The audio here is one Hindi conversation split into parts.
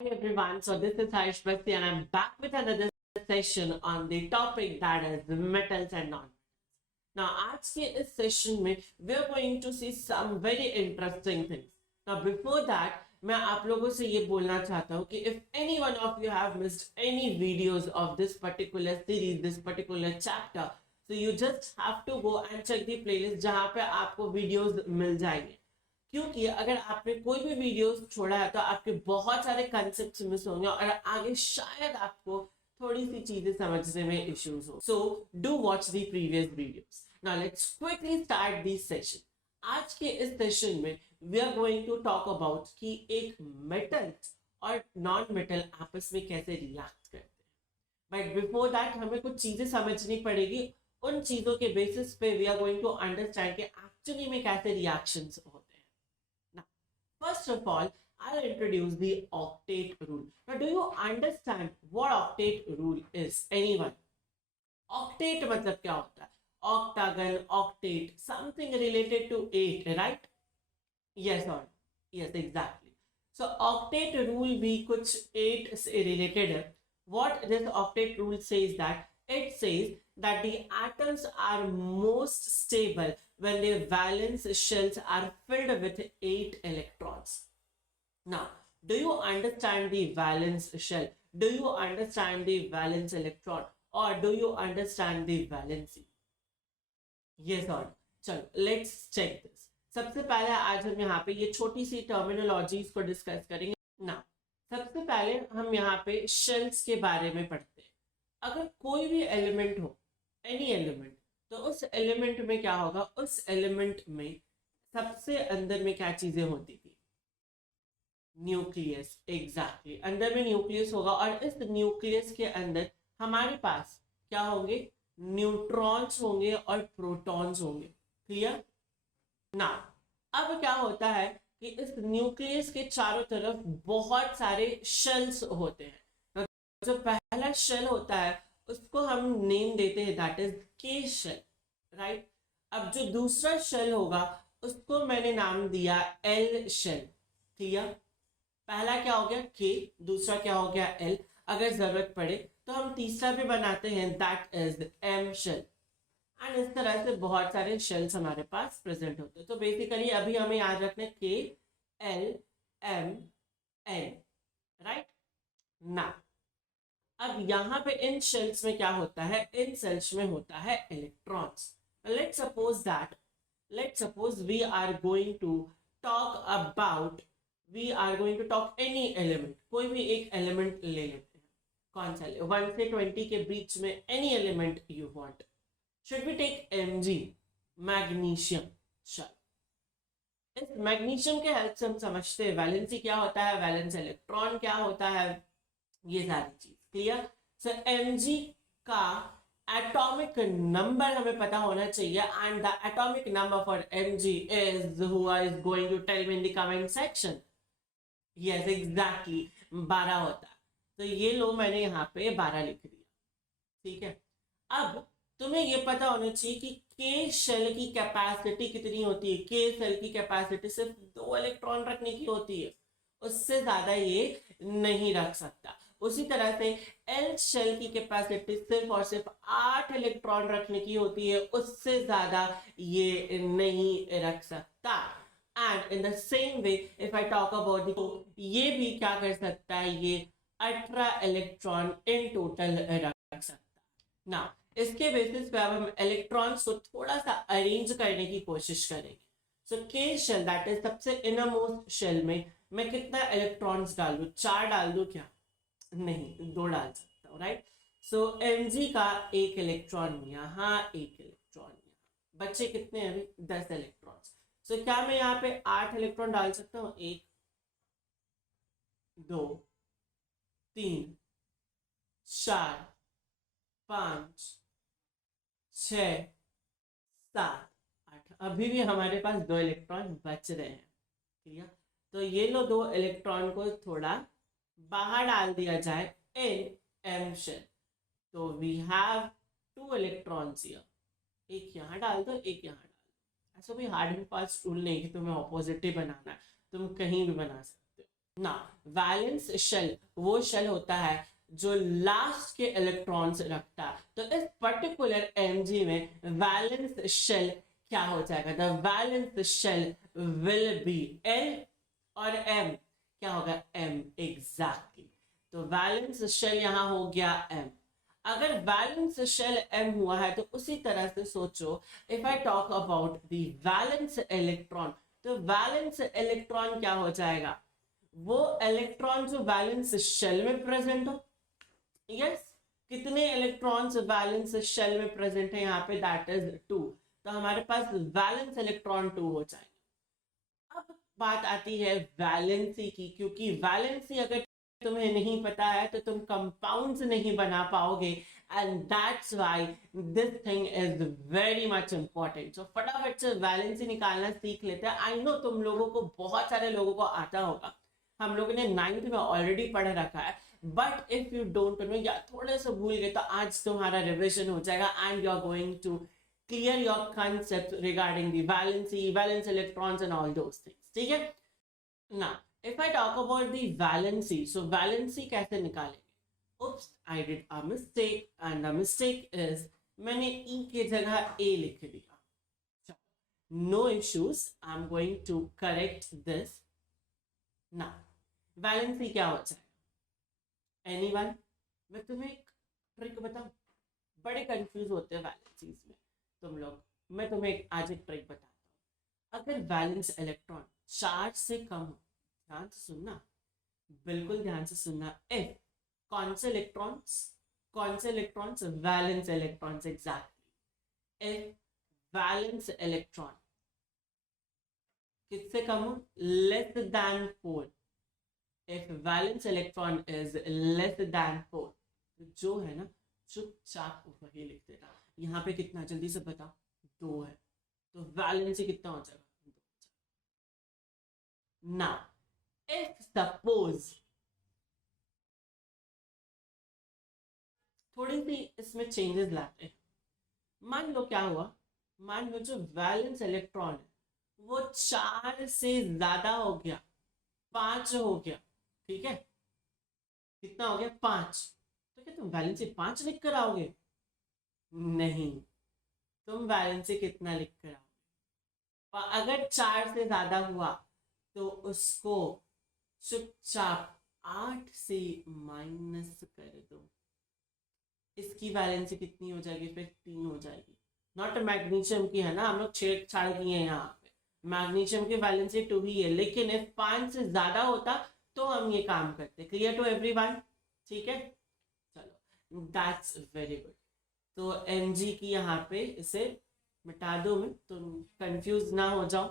Hi everyone, so this is Harish Basti and I'm back with another session on the topic that is metals and non. Now, आज के इस session में we are going to see some very interesting things. Now, before that, मैं आप लोगों से ये बोलना चाहता हूँ कि if any one of you have missed any videos of this particular series, this particular chapter, so you just have to go and check the playlist जहाँ पे आपको videos मिल जाएंगे. क्योंकि अगर आपने कोई भी वीडियोस छोड़ा है तो आपके बहुत सारे कंसेप्ट मिस होंगे और आगे शायद आपको थोड़ी सी चीजें समझने में इश्यूज हो. So do watch the previous videos. Now let's quickly start this session. आज के इस सेशन में we are going to talk about कि एक मेटल और नॉन मेटल आपस में कैसे रिएक्ट करते हैं. बट बिफोर दैट हमें कुछ चीजें समझनी पड़ेगी. उन चीजों के बेसिस पे we are going to understand कि एक्चुअली में कैसे रिएक्शंस होते हैं. First of all, I'll introduce the octet rule. Now, do you understand what octet rule is? Anyone? Octet मतलब क्या होता है? Octagon, octet, something related to 8, right? Yes or yes, exactly. So, octet rule भी कुछ 8 से related है. What this octet rule says that it says that the atoms are most stable when their valence shells are filled with 8 electrons. Now, do you understand the valence shell? Do you understand the valence electron? Or do you understand the valency? Yes or no? चलो, let's check this. सबसे पहले आज हम यहाँ पे ये छोटी सी टर्मिनोलॉजीज को डिस्कस करेंगे. ना, सबसे पहले हम यहाँ पे शेल्स के बारे में पढ़ते हैं. अगर कोई भी एलिमेंट हो, एनी एलिमेंट, तो उस एलिमेंट में क्या होगा? उस एलिमेंट में सबसे अंदर में क्या चीजें होती थी? न्यूक्लियस. एग्जैक्टली, अंदर में न्यूक्लियस होगा और इस न्यूक्लियस के अंदर हमारे पास क्या होंगे? न्यूट्रॉन्स होंगे और प्रोटॉन्स होंगे. क्लियर ना? अब क्या होता है कि इस न्यूक्लियस के चारों तरफ बहुत सारे शेल्स होते हैं. जो पहला शेल होता है उसको हम नेम देते हैं, दैट इज के शेल, राइट. अब जो दूसरा शेल होगा उसको मैंने नाम दिया एल शेल. क्लियर? पहला क्या हो गया? के, दूसरा क्या हो गया? एल. अगर जरूरत पड़े तो हम तीसरा भी बनाते हैं, that is M shell. And इस तरह से बहुत सारे शेल्स हमारे पास प्रेजेंट होते हैं. तो बेसिकली अभी हमें याद रखना है के, एल, एम, एन, राइट ना. अब यहाँ पे इन शेल्स में क्या होता है? इन शेल्स में होता है electrons. Let's suppose we are going to talk about, we are going to talk any element. कोई भी एक एलिमेंट ले लेते हैं. कौन सा? 1 से 20 के बीच में any element you want. Should we take Mg, magnesium. चलो, इस मैग्नीशियम के हेल्प से हम समझते हैं वैलेंसी क्या होता है, वैलेंस इलेक्ट्रॉन क्या होता है, ये सारी चीज. क्लियर? सो Mg का एटॉमिक नंबर हमें पता होना चाहिए and the atomic number for Mg is, who is going to tell me in the comment section. Yes, exactly 12 होता है. तो ये लो, मैंने यहाँ पे 12 लिख दिया. ठीक है. अब तुम्हें ये पता होना चाहिए कि के शेल की कैपेसिटी कितनी होती है. के शेल की कैपेसिटी सिर्फ 2 इलेक्ट्रॉन रखने की होती है, उससे ज्यादा ये नहीं रख सकता. उसी तरह से एल शेल की कैपेसिटी सिर्फ और सिर्फ 8 इलेक्ट्रॉन रखने की होती है, उससे ज्यादा ये नहीं रख सकता. And in the same way if I talk about, ये भी क्या कर सकता है? ये 18 इलेक्ट्रॉन इन टोटल रख सकता है. ना, इसके बेसिस पे अब हम इलेक्ट्रॉन्स को थोड़ा सा अरेंज करने की कोशिश करेंगे. सो के शेल, दैट इज सबसे इनर मोस्ट शेल में मैं कितना इलेक्ट्रॉन्स डाल दूं? 4 डाल दूं क्या? नहीं, 2 डाल सकता हूँ, राइट. सो Mg का 1 इलेक्ट्रॉन यहाँ, 1 इलेक्ट्रॉन यहाँ, बच्चे कितने हैं अभी? 10 इलेक्ट्रॉन्स. सो क्या मैं यहाँ पे 8 इलेक्ट्रॉन डाल सकता हूँ? 1, 2, 3, 4, 5, 6, 7, 8. अभी भी हमारे पास 2 इलेक्ट्रॉन बच रहे हैं. ठीक है. तो ये लो 2 इलेक्ट्रॉन को थोड़ा बाहर डाल दिया जाए इन एम शेल. तो वी हैव 2 इलेक्ट्रॉन्स हियर. एक यहाँ डाल दो, एक यहाँ डाल दो. ऐसा कोई हार्ड एंड फास्ट रूल नहीं कि तुम्हें ऑपोजिट ही बनाना है, तुम कहीं भी बना सकते हो. ना वैलेंस शेल वो शेल होता है जो लास्ट के इलेक्ट्रॉन्स रखता है। तो इस पर्टिकुलर एमजी में वैलेंस शेल क्या हो जाएगा? The valence shell will be L और एम क्या होगा? M exactly. तो वैलेंस शेल यहां हो गया एम। अगर वैलेंस शेल एम हुआ है तो उसी तरह से सोचो, if I talk about the valence electron, तो वैलेंस इलेक्ट्रॉन क्या हो जाएगा? वो इलेक्ट्रॉन जो वैलेंस शेल में प्रेजेंट हो। यस, कितने इलेक्ट्रॉन्स वैलेंस शेल में प्रेजेंट है यहाँ पे? That is 2। तो हमारे पास वैलेंस इलेक्ट्रॉन 2 हो जाएंगे। अब बात आती है वैलेंसी की, क्योंकि वैलेंसी अगर तुम्हें नहीं पता है तो तुम कंपाउंड्स नहीं बना पाओगे, and that's why this thing is very much important. So फटाफट से वैलेंसी निकालना सीख लेते हैं। आई नो तुम लोगों को, बहुत सारे लोगों को आता होगा, हम लोगों ने 9th में ऑलरेडी पढ़ रखा है, but if you don't know या थोड़े से भूल गए तो आज तुम्हारा रिविजन हो जाएगा and you are going to clear your concept regarding the valency, valence electrons and all those things. ठीक है ना? If I talk about the valency, so valency कैसे निकालेंगे? Oops, I did a mistake, and the mistake is मैंने E की जगह A लिख दिया। No issues, I'm going to correct this now. valency क्या हो जाएगा? Anyone? मैं तुम्हें एक ट्रिक बताऊं, बड़े कंफ्यूज होते हैं वैलेंसीज में तुम लोग। मैं तुम्हें आज एक ट्रिक बताता हूँ। अगर वैलेंस इलेक्ट्रॉन चार्ज से कम हो, ध्यान से सुनना, बिल्कुल ध्यान से सुनना। इफ कौन से electrons? Valence electrons exactly. If valence electron किससे कम हो? Less than 4। If valence electron is less than 4, तो जो है ना, चुपचाप वही लिख देना। यहाँ पे कितना, जल्दी से बताओ? 2 है, तो वैलेंसी कितना हो जाएगा? Now, if suppose, थोड़ी सी इसमें चेंजेस लाते हैं। मान लो क्या हुआ, मान लो जो वैलेंस इलेक्ट्रॉन है वो 4 से ज्यादा हो गया, 5 हो गया। ठीक है, कितना हो गया? 5। तो क्या तुम वैलेंसी 5 लिख कर आओगे? नहीं, तुम वैलेंसी कितना लिख कर आओगे? अगर 4 से ज्यादा हुआ तो उसको चुपचाप 8 से माइनस कर दो। इसकी वैलेंसी कितनी हो जाएगी? फिर 3 हो जाएगी। नॉट मैग्नीशियम की है ना, हम लोग छेड़छाड़ की है यहाँ पे। मैग्नीशियम की वैलेंसी 2 ही है, लेकिन इफ 5 से ज्यादा होता तो हम ये काम करते। Clear to everyone? ठीक है, चलो, दैट्स वेरी गुड। तो Mg की यहाँ पे इसे मिटा दो, मैं तुम कंफ्यूज ना हो जाओ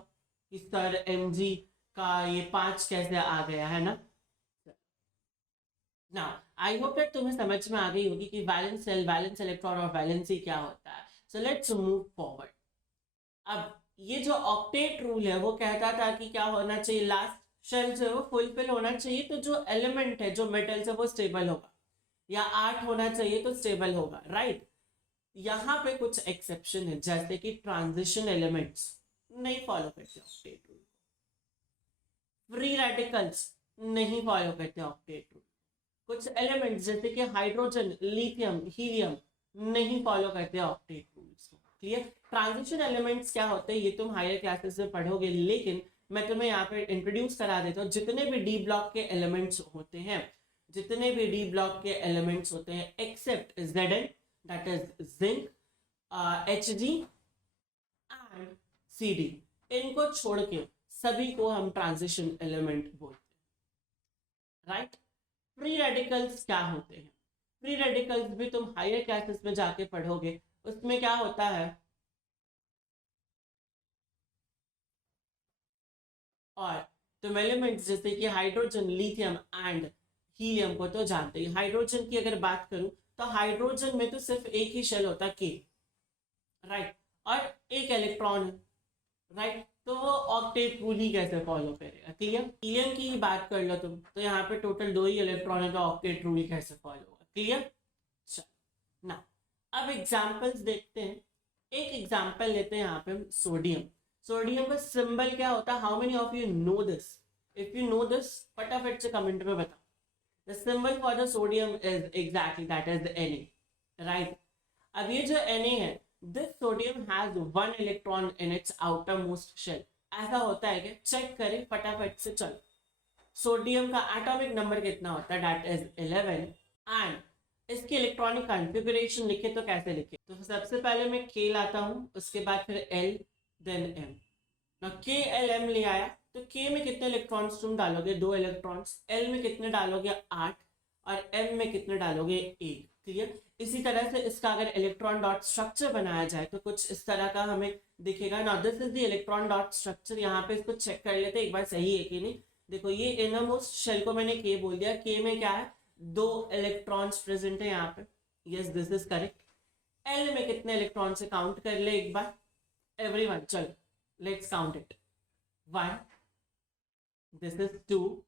कि सर Mg का ये 5 कैसे आ गया, है ना? नाउ आई होप दैट तुम्हें समझ में आ गई होगी कि वैलेंस सेल, वैलेंस इलेक्ट्रॉन और वैलेंसी क्या होता है। So let's move forward. अब ये जो ऑक्टेट रूल है वो कहता था कि क्या होना चाहिए? लास्ट शेल जो है वो फुलफिल होना चाहिए, तो जो एलिमेंट है, जो मेटल्स है, वो स्टेबल होगा, या 8 होना चाहिए तो स्टेबल होगा, राइट? यहाँ पे कुछ एक्सेप्शन है, जैसे कि ट्रांजिशन एलिमेंट्स नहीं फॉलो करते ऑक्टेट रूल, फ्री रेडिकल्स नहीं फॉलो करते ऑक्टेट रूल, कुछ एलिमेंट्स जैसे कि हाइड्रोजन, लिथियम, हीलियम नहीं फॉलो करते ऑक्टेट रूल्स को। क्लियर? ट्रांजिशन एलिमेंट्स क्या होते हैं ये तुम हायर क्लासेस में पढ़ोगे, लेकिन मैं तुम्हें यहाँ पे इंट्रोड्यूस करा देता हूँ। जितने भी डी ब्लॉक के एलिमेंट्स होते हैं, जितने भी डी ब्लॉक के एलिमेंट्स होते हैं except Zn, that is zinc, Hg and Cd, इनको छोड़ के सभी को हम ट्रांजिशन एलिमेंट बोलते हैं, राइट? फ्री रेडिकल्स क्या होते हैं? फ्री रेडिकल्स भी तुम हायर क्लासेस में जाके पढ़ोगे। उसमें क्या होता है, और तुम एलिमेंट्स जैसे कि हाइड्रोजन, लिथियम एंड हीलियम को तो जानते हैं। हाइड्रोजन की अगर बात करूं तो हाइड्रोजन में तो सिर्फ एक ही शेल होता है, K, राइट? और एक इलेक्ट्रॉन है, राइट? तो वो ऑक्टेट रूल ही कैसे फॉलो करेगा? क्लियर? हीलियम की ही बात कर लो तुम, तो यहाँ पे टोटल 2 ही इलेक्ट्रॉन है, तो ऑक्टेट रूल कैसे फॉलो होगा? क्लियर? चलो ना, अब एग्जांपल्स देखते हैं। एक एग्जांपल लेते हैं यहाँ पे हम, सोडियम। सोडियम का सिंबल क्या होता है? How many of you know this? If you know this फटाफट से कमेंट में बताओ. The symbol for the sodium is exactly that is Na, right. अब ये जो Na है, this sodium has 1 electron in its outermost shell. ऐसा होता है कि चेक करें फटाफट से. चलो, सोडियम का एटॉमिक नंबर कितना होता है, दैट इज 11. एंड इसकी इलेक्ट्रॉनिक कॉन्फ़िगरेशन लिखे तो कैसे लिखे, तो सबसे पहले मैं K लाता हूँ, उसके बाद फिर L, देन M. ना K L M ले आया तो K में कितने इलेक्ट्रॉन्स तुम डालोगे, 2 इलेक्ट्रॉन्स. L में कितने डालोगे, 8. और M में कितने डालोगे, 1. क्लियर. इसी तरह से इसका अगर इलेक्ट्रॉन डॉट स्ट्रक्चर बनाया जाए तो कुछ इस तरह का हमें दिखेगा. Now this is the electron dot structure. यहाँ पे इसको चेक कर लेते एक बार सही है कि नहीं. देखो, ये इनरमोस्ट शेल को मैंने K बोल दिया. K में क्या है, 2 इलेक्ट्रॉन्स प्रेजेंट है यहाँ पे. Yes, this is correct. L में कितने इलेक्ट्रॉन से काउंट कर ले एक बार एवरीवन. चलो, let's count it. 1, this is 2,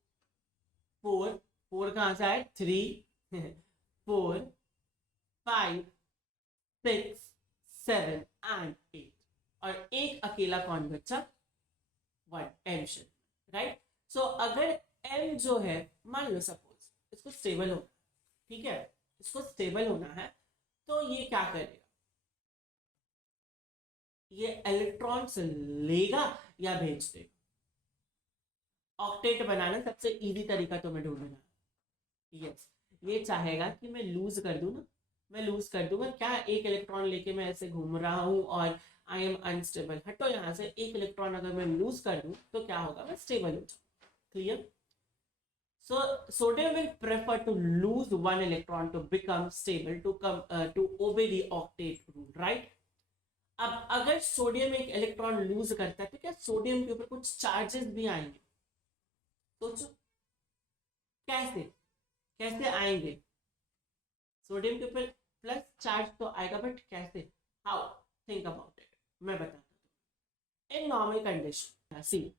4 कहाँ से आए, 3, 4, 5, 6, 7 एंड 8. और एक अकेला कौन बचा, 1, M शेल, राइट. सो अगर M जो है, मान लो सपोज इसको स्टेबल होना, ठीक है, इसको स्टेबल होना है, तो ये क्या करेगा, ये इलेक्ट्रॉन्स लेगा या भेज देगा. ऑक्टेट बनाना सबसे इजी तरीका तुम्हें ढूंढना. यस, ये चाहेगा कि मैं लूज कर दूं ना, मैं लूज कर दूंगा. क्या एक इलेक्ट्रॉन लेके मैं ऐसे घूम रहा हूं और आई एम अनस्टेबल. हटो यहाँ से. एक इलेक्ट्रॉन अगर मैं लूज कर दूं तो क्या होगा, मैं स्टेबल हो जाऊँ. Clear. So sodium will prefer to lose 1 electron to become stable, to obey the octet rule, right? अब अगर सोडियम एक इलेक्ट्रॉन लूज करता है तो क्या सोडियम के ऊपर कुछ चार्जेस भी आएंगे, सोचो. कैसे कैसे आएंगे, सोडियम के ऊपर प्लस चार्ज तो आएगा, बट कैसे, हाउ, थिंक अबाउट इट. मैं बताता हूँ. इन नॉर्मल कंडीशन, सी,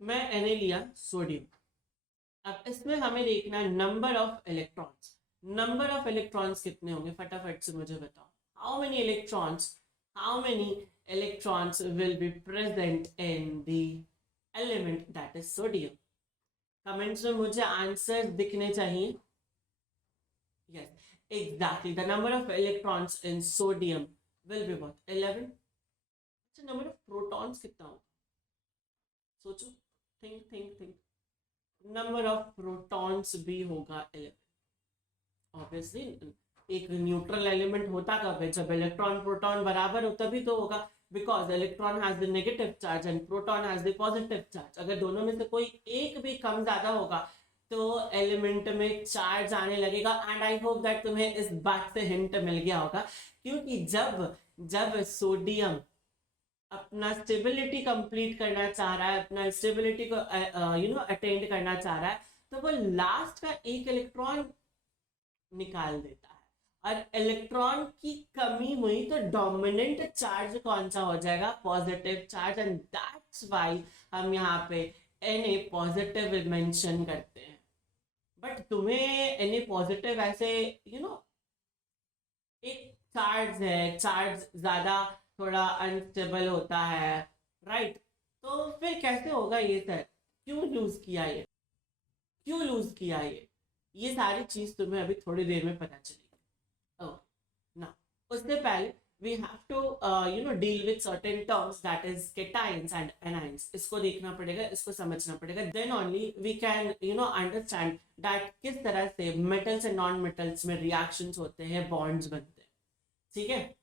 मैं Na लिया सोडियम. अब इसमें हमें देखना है number of electrons. Number of electrons कितने होंगे, फटाफट से मुझे बताओ. How many electrons will be present in the element that is sodium. Comments में मुझे आंसर दिखने चाहिए. Yes, exactly. The number of electrons in sodium will be what, 11. अच्छा, नंबर ऑफ प्रोटॉन्स कितना होगा, सोचो, थिंक. नंबर ऑफ प्रोटॉन्स भी होगा 11. ऑब्वियसली एक न्यूट्रल एलिमेंट होता कब है, जब इलेक्ट्रॉन प्रोटॉन बराबर हो तभी तो होगा, because electron has the negative charge and proton has the positive charge. अगर दोनों में से कोई एक भी कम ज्यादा होगा तो एलिमेंट में चार्ज आने लगेगा. एंड आई होप दैट तुम्हें इस बात से हिंट मिल गया होगा, क्योंकि जब सोडियम अपना स्टेबिलिटी कंप्लीट करना चाह रहा है, अपना स्टेबिलिटी को अटेंड करना चाह रहा है, तो वो लास्ट का एक इलेक्ट्रॉन निकाल देता है. और इलेक्ट्रॉन की कमी हुई तो डोमिनेंट चार्ज कौन सा हो जाएगा, positive charge. And that's why हम यहाँ पे Na पॉजिटिव मेंशन करते हैं. बट तुम्हें Na पॉजिटिव ऐसे एक चार्ज है, चार्ज ज्यादा थोड़ा अनस्टेबल होता है, राइट. तो फिर कैसे होगा ये सर, क्यों लूज किया ये सारी चीज तुम्हें अभी थोड़ी देर में पता चलेगी. ओके, ना उससे पहले we have to deal with certain terms, that is cations and anions. इसको देखना पड़ेगा, इसको समझना पड़ेगा. then only we can understand that किस तरह से metals and non metals में reactions होते हैं, bonds बनते हैं. ठीक है,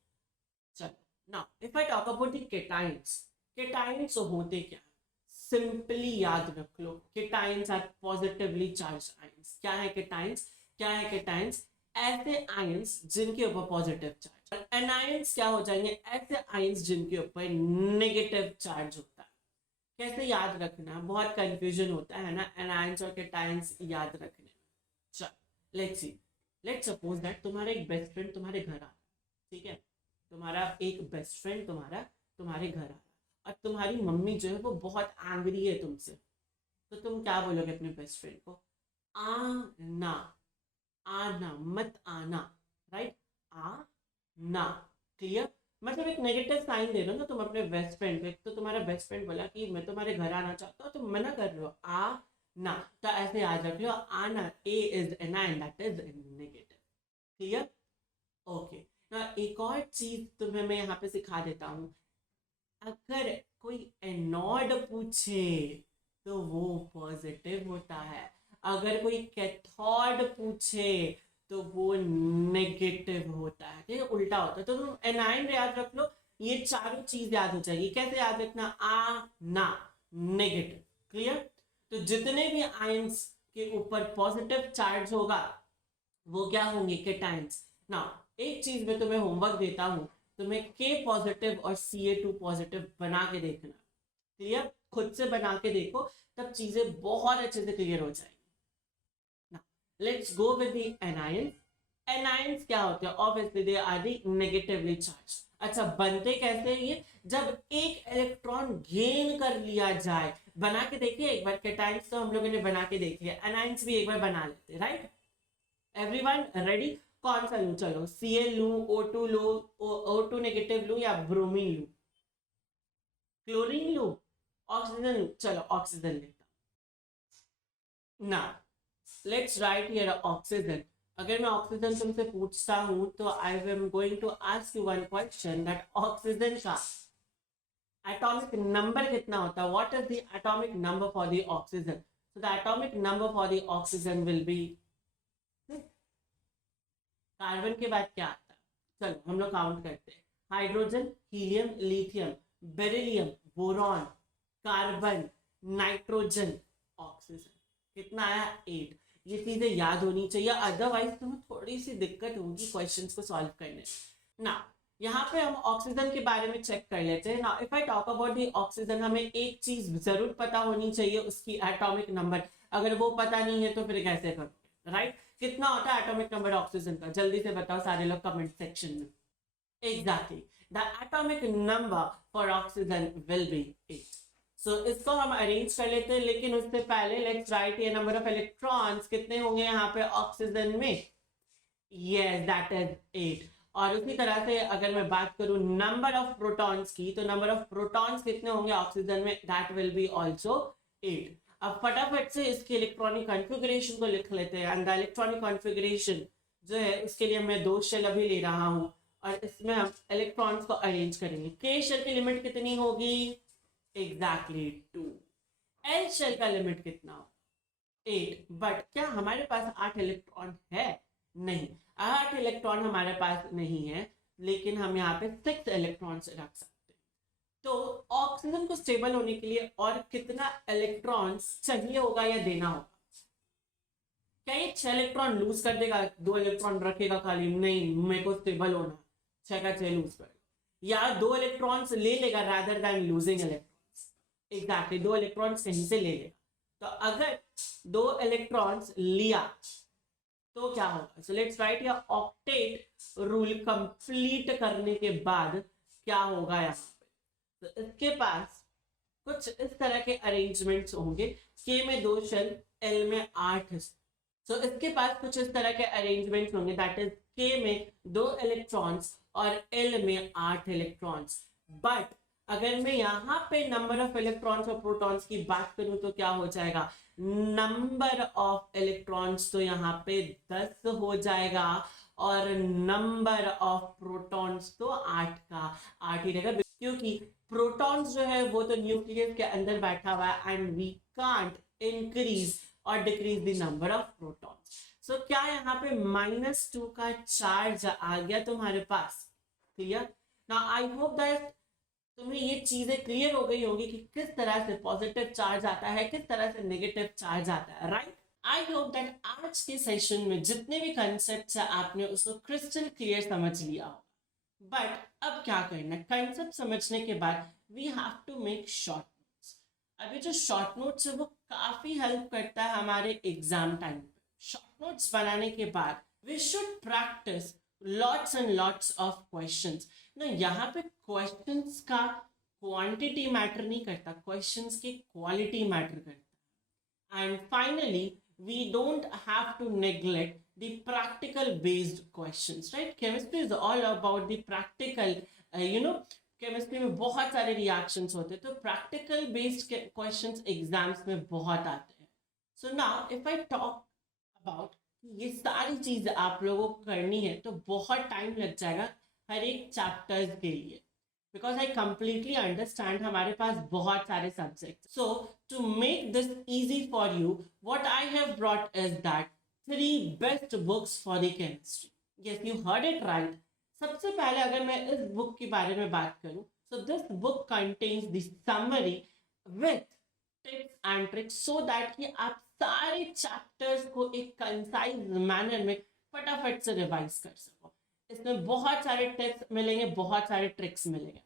चलो. now if I talk about the cations होते क्या, सिंपली याद रख लो, cations are positively charged ions. क्या है cations? ऐसे आयंस जिनके ऊपर पॉजिटिव चार्ज. और एनायंस क्या हो जाएंगे, ऐसे आयंस जिनके ऊपर नेगेटिव चार्ज होता है. कैसे याद रखना, बहुत कंफ्यूजन होता है ना एनायंस और कैटायंस याद रखने में. चल, लेट्स सपोज दैट तुम्हारा एक बेस्ट फ्रेंड तुम्हारे घर आ रहा है. ठीक है, तुम्हारा एक बेस्ट फ्रेंड तुम्हारे घर आ रहा है और तुम्हारी मम्मी जो है वो बहुत एंग्री है तुमसे. तो तुम क्या बोलोगे अपने बेस्ट फ्रेंड को, आना मत आना, राइट. आना, क्लियर. मतलब एक नेगेटिव साइन दे रहे हो ना तुम अपने बेस्ट फ्रेंड पे. तो तुम्हारा बेस्ट फ्रेंड बोला कि मैं तुम्हारे घर आना चाहता हूँ, तुम मना कर रहे हो, ना, तो ऐसे याद रख लो आना, A is anion, that is negative. Clear? Okay. ना एक और चीज तुम्हें मैं यहाँ पे सिखा देता हूँ, अगर कोई एनॉड पूछे तो वो पॉजिटिव होता है, अगर कोई कैथोड पूछे तो वो नेगेटिव होता है, ठीक है, उल्टा होता है। तो तुम एनाइन याद रख लो, ये चारों चीज याद हो जाएगी। कैसे याद रखना? आ ना नेगेटिव। क्लियर? तो जितने भी आयंस के ऊपर पॉजिटिव चार्ज होगा वो क्या होंगे? केटायंस। ना एक चीज में तुम्हें होमवर्क देता हूं, तुम्हें के पॉजिटिव और Ca2 पॉजिटिव बना के देखना। क्लियर? खुद से बना के देखो, तब चीजें बहुत अच्छे से क्लियर हो जाएंगी। Let's go with the anions. Anions क्या होते हैं? Obviously they are the negatively charge. अच्छा, बनते कैसे ये? जब एक इलेक्ट्रॉन गेन कर लिया जाए। बना के देखिए एक बार, कैटायंस तो हम लोगों ने बना के देख लिया, एनायंस भी एक बार बना लेते, राइट? Everyone ready? कौन सा लूं? चलो, Cl लूं, O2 लूं, O2 नेगेटिव लूं या ब्रोमीन लूं? क्लोरीन लूं? ऑक्सीजन लूं? चलो ऑक्सीजन लेता हूं। ना लेट्स राइट हियर ऑक्सीजन। अगर मैं ऑक्सीजन तुमसे पूछता हूं तो I am going to ask you one question, that oxygen का एटॉमिक नंबर कितना होता है? What is the atomic number for the oxygen? So the atomic number for the oxygen will be, carbon के बाद क्या आता है? चलो हम लोग काउंट करते हैं। Hydrogen, helium, lithium, beryllium, boron, carbon, nitrogen, oxygen. कितना आया? 8। ये चीजें याद होनी चाहिए, अदरवाइज तुम्हें थोड़ी सी दिक्कत होगी क्वेश्चंस को सॉल्व करने ना। यहाँ पे हम ऑक्सीजन के बारे में चेक कर लेते हैं ना। If I talk about the oxygen, हमें एक चीज जरूर पता होनी चाहिए, उसकी एटॉमिक नंबर। अगर वो पता नहीं है तो फिर कैसे करोगे, राइट? कितना होता है एटॉमिक नंबर ऑक्सीजन का? जल्दी से बताओ सारे लोग कमेंट सेक्शन में। Exactly, the atomic number for oxygen will B 8। सो इसको हम अरेंज कर लेते हैं, लेकिन उससे पहले लेट्स राइट ये नंबर ऑफ इलेक्ट्रॉन्स कितने होंगे यहाँ पे ऑक्सीजन में। Yes, that is 8। और उसी तरह से अगर मैं बात करूं नंबर ऑफ प्रोटॉन्स की, तो नंबर ऑफ प्रोटॉन्स कितने होंगे ऑक्सीजन में? That will be also 8। अब फटाफट से इसके इलेक्ट्रॉनिक कॉन्फ़िगरेशन को लिख लेते हैं। एंड द इलेक्ट्रॉनिक कॉन्फ़िगरेशन जो है उसके लिए मैं 2 शेल अभी ले रहा हूं और इसमें हम इलेक्ट्रॉन्स को अरेंज करेंगे। के शेल की लिमिट कितनी होगी? एग्जैक्टली 2। एल शेल का लिमिट कितना होगा? 8। बट क्या हमारे पास 8 इलेक्ट्रॉन है? नहीं, 8 इलेक्ट्रॉन हमारे पास नहीं है, लेकिन हम यहाँ पे 6 इलेक्ट्रॉन्स रख सकते हैं। तो ऑक्सीजन को स्टेबल होने के लिए और कितना इलेक्ट्रॉन्स चाहिए होगा या देना होगा? क्या ये 6 इलेक्ट्रॉन लूज कर देगा, 2 इलेक्ट्रॉन रखेगा खाली? नहीं, मेरे को स्टेबल होना, 6 का 6 लूज करेगा, या 2 इलेक्ट्रॉन्स ले लेगा rather than losing electrons. Exactly, 2 electrons कहीं से ले लेगा। तो अगर 2 इलेक्ट्रॉन्स लिया तो क्या होगा? सो लेट्स राइट या ऑक्टेट रूल कंप्लीट करने के बाद क्या होगा यहाँ पे? तो इसके पास कुछ इस तरह के अरेंजमेंट्स होंगे। के में 2 शेल, एल में 8। सो इसके पास कुछ इस तरह के अरेंजमेंट्स होंगे, दैट इज के में 2 इलेक्ट्रॉन्स और एल में 8 इलेक्ट्रॉन्स। बट अगर मैं यहाँ पे नंबर ऑफ इलेक्ट्रॉन्स और प्रोटॉन्स की बात करूं तो क्या हो जाएगा? नंबर ऑफ इलेक्ट्रॉन्स तो यहाँ पे 10 हो जाएगा और नंबर ऑफ प्रोटॉन्स तो 8 का 8 ही रहेगा, क्योंकि प्रोटॉन्स जो है वो तो न्यूक्लियस के अंदर बैठा हुआ है एंड वी कांट इंक्रीज और decrease the number of protons. So क्या यहाँ पे -2 का चार्ज आ गया तुम्हारे पास? क्लियर? नाउ आई होप दैट तुम्हें ये चीजें क्लियर हो गई होंगी कि किस तरह से पॉजिटिव चार्ज आता है, किस तरह से नेगेटिव चार्ज आता है, राइट? आई होप दैट आज के सेशन में जितने भी कंसेप्ट है आपने उसको क्रिस्टल क्लियर समझ लिया होगा। बट अब क्या करना है? कंसेप्ट समझने के बाद we have to make short notes. अभी जो शॉर्ट नोट्स है वो काफी हेल्प करता है हमारे एग्जाम टाइम पे। शॉर्ट नोट्स बनाने के बाद we should practice lots and lots of questions ना। यहाँ पे क्वेश्चंस का क्वांटिटी मैटर नहीं करता, क्वेश्चंस की क्वालिटी मैटर करता है। And finally we don't have to neglect the practical based questions, right? Chemistry is all about the practical, chemistry में बहुत सारे reactions होते हैं, तो practical based questions exams में बहुत आते हैं। So now if I talk about ये सारी चीज आप लोगों को करनी है तो बहुत टाइम लग जाएगा हर एक चैप्टर्स के लिए, बिकॉज आई कंप्लीटली अंडरस्टैंड हमारे पास बहुत सारे subject. So to make this easy for you what I have brought is that 3 best books for the chemistry. Yes, you heard it right. सबसे पहले अगर मैं इस बुक के बारे में बात करूं, so this book contains the summary with tips and tricks so that कि आप सारे चैप्टर्स को एक कंसाइज मैनर में फटाफट से रिवाइज कर सको. इसमें बहुत सारे टिप्स मिलेंगे, बहुत सारे ट्रिक्स मिलेंगे.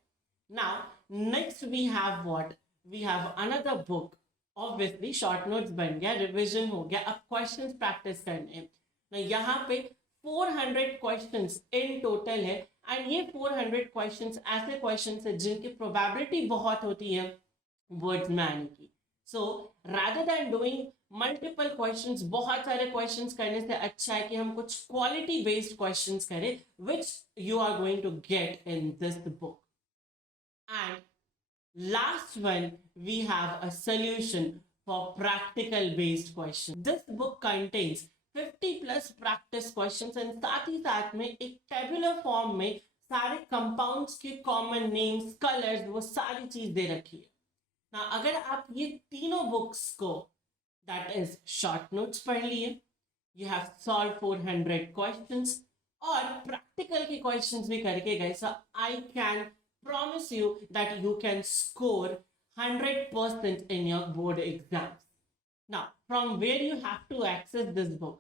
Now next we have what, we have another book. Obviously short notes बन गया, रिविजन हो गया, अब क्वेश्चंस प्रैक्टिस करने हैं. ना यहाँ पे 400 क्वेश्चंस इन टोटल है, एंड ये 400 क्वेश्चंस ऐसे क्वेश्चंस है जिनकी प्रोबेबिलिटी बहुत होती है वर्ड्स में आने की. So rather than doing multiple questions, बहुत सारे क्वेश्चंस करने से अच्छा है कि हम कुछ क्वालिटी बेस्ड क्वेश्चंस करें which you are going to get in this book. And last one we have a solution for practical based question. This book contains 50+ practice questions and साथ ही साथ में एक टेबुलर फॉर्म में सारे कंपाउंड्स के कॉमन नेम्स, कलर्स, वो सारी चीज दे रखी है. ना अगर आप ये तीनों बुक्स को, दैट इज शॉर्ट नोट्स पढ़ लिए, यू हैव सॉल्व 400 क्वेश्चंस और प्रैक्टिकल के क्वेश्चंस भी करके गए, so I can promise you that you can score 100% in your board exams. Now, from where you have to access this book?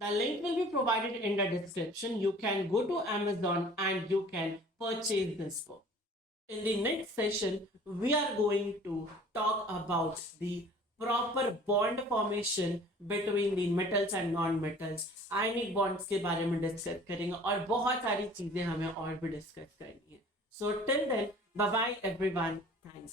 The link will be provided in the description. You can go to Amazon and you can purchase this book. In the next session, we are going to talk about the proper bond formation between the metals and non-metals. Ionic bonds के बारे में डिस्कस करेंगे और बहुत सारी चीजें हमें और भी डिस्कस करनी है. So till then, bye bye everyone. Thanks.